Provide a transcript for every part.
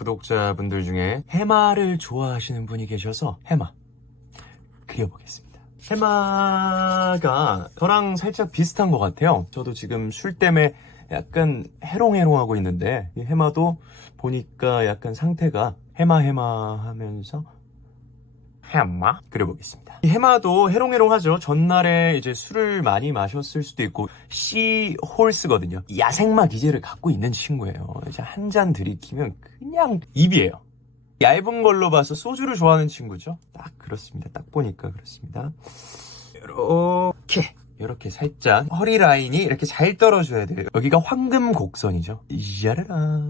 구독자분들 중에 해마를 좋아하시는 분이 계셔서 해마 그려보겠습니다. 해마가 저랑 살짝 비슷한 것 같아요. 저도 지금 술 때문에 약간 해롱해롱하고 있는데 이 해마도 보니까 약간 상태가 해마해마 하면서 해마 그려보겠습니다. 이 해마도 해롱해롱하죠. 전날에 이제 술을 많이 마셨을 수도 있고 씨 홀스거든요. 야생마 기제를 갖고 있는 친구예요. 이제 한 잔 들이키면 그냥 입이에요. 얇은 걸로 봐서 소주를 좋아하는 친구죠. 딱 그렇습니다. 딱 보니까 그렇습니다. 이렇게 이렇게 살짝 허리 라인이 이렇게 잘 떨어져야 돼요. 여기가 황금 곡선이죠. 야라라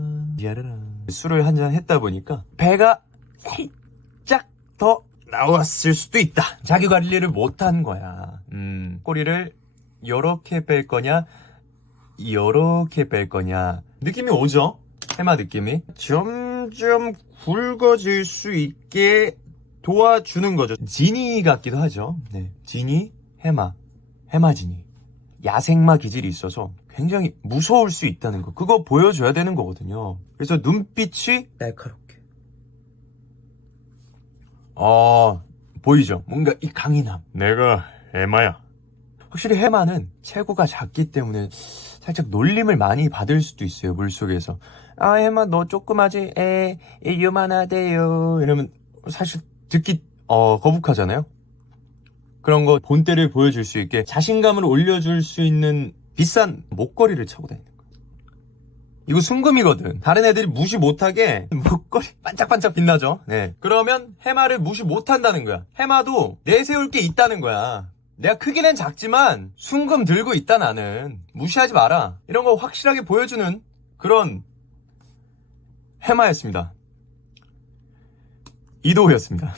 야라라 술을 한 잔 했다 보니까 배가 살짝 더 나왔을 수도 있다. 자기 관리를 못한 거야. 음, 꼬리를 요렇게 뺄 거냐, 요렇게 뺄 거냐. 느낌이 오죠? 해마 느낌이. 점점 굵어질 수 있게 도와주는 거죠. 지니 같기도 하죠. 네. 지니, 해마. 해마 지니. 야생마 기질이 있어서 굉장히 무서울 수 있다는 거. 그거 보여줘야 되는 거거든요. 그래서 눈빛이 날카롭게. 어, 보이죠? 뭔가 이 강인함. 내가 해마야. 확실히 해마는 체구가 작기 때문에 살짝 놀림을 많이 받을 수도 있어요, 물속에서. 아, 해마, 너 조그마지? 에, 에, 요만하대요. 이러면 사실 듣기, 어, 거북하잖아요? 그런 거 본때를 보여줄 수 있게 자신감을 올려줄 수 있는 비싼 목걸이를 차고 다니는. 이거 순금이거든. 다른 애들이 무시 못하게 목걸이 반짝반짝 빛나죠. 네. 그러면 해마를 무시 못한다는 거야. 해마도 내세울 게 있다는 거야. 내가 크기는 작지만 순금 들고 있다 나는. 무시하지 마라. 이런 거 확실하게 보여주는 그런 해마였습니다. 이도우였습니다.